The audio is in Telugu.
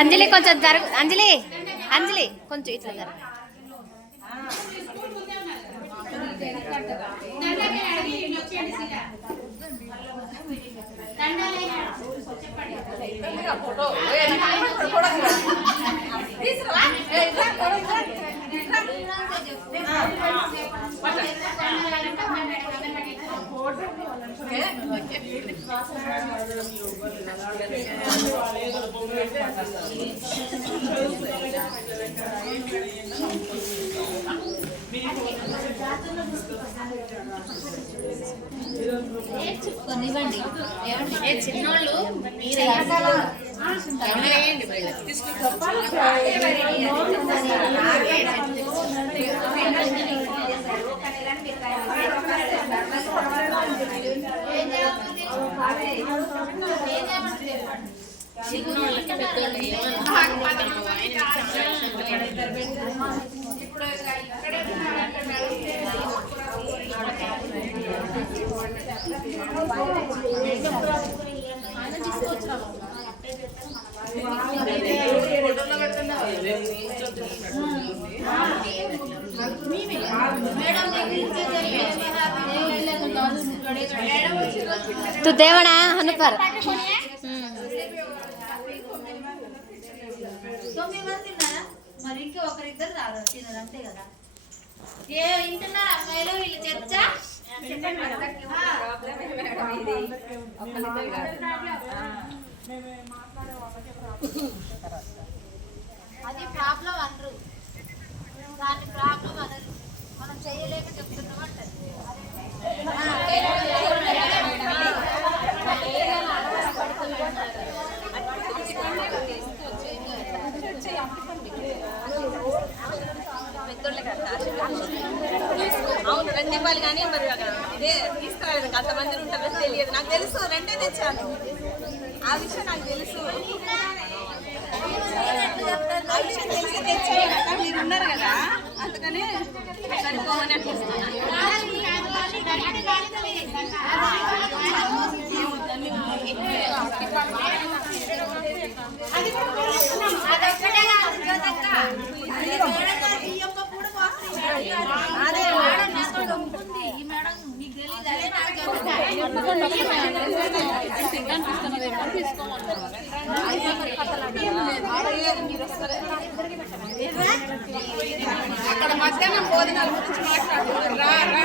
అంజలి కొంచెం జరుగు, అంజలి అంజలి కొంచెం ఇట్లా జరుగు. కొనివ్వండి చిన్నోళ్ళు మీరే చిన్నోళ్ళకి పెద్దోళ్ళు तू देवना हनुपर మరి ఇంకే ఒకరిద్దరు రారు తినరు అంతే కదా. ఏ వింటున్నారు అమ్మాయిలు వీళ్ళు చర్చ అది ప్రాబ్లం అనరు, దాని ప్రాబ్లం అనరు, మనం చేయలేక చెప్తున్నాం అంటారు. అవును రెండు ఇవ్వాలి కానీ మరి ఇదే తీసుకురాలేదు, అంతమంది ఉంటారో తెలియదు. నాకు తెలుసు రెండే తెచ్చాను, ఆ విషయం నాకు తెలుసు. ఆ విషయం తెలిసి తెచ్చాయి కదా, మీరు ఉన్నారు కదా, అందుకనే సరిపోవని అనిపిస్తున్నాను. అక్కడ మధ్యాహ్నం భోజనాల గురించి మాట్లాడుతున్నారు.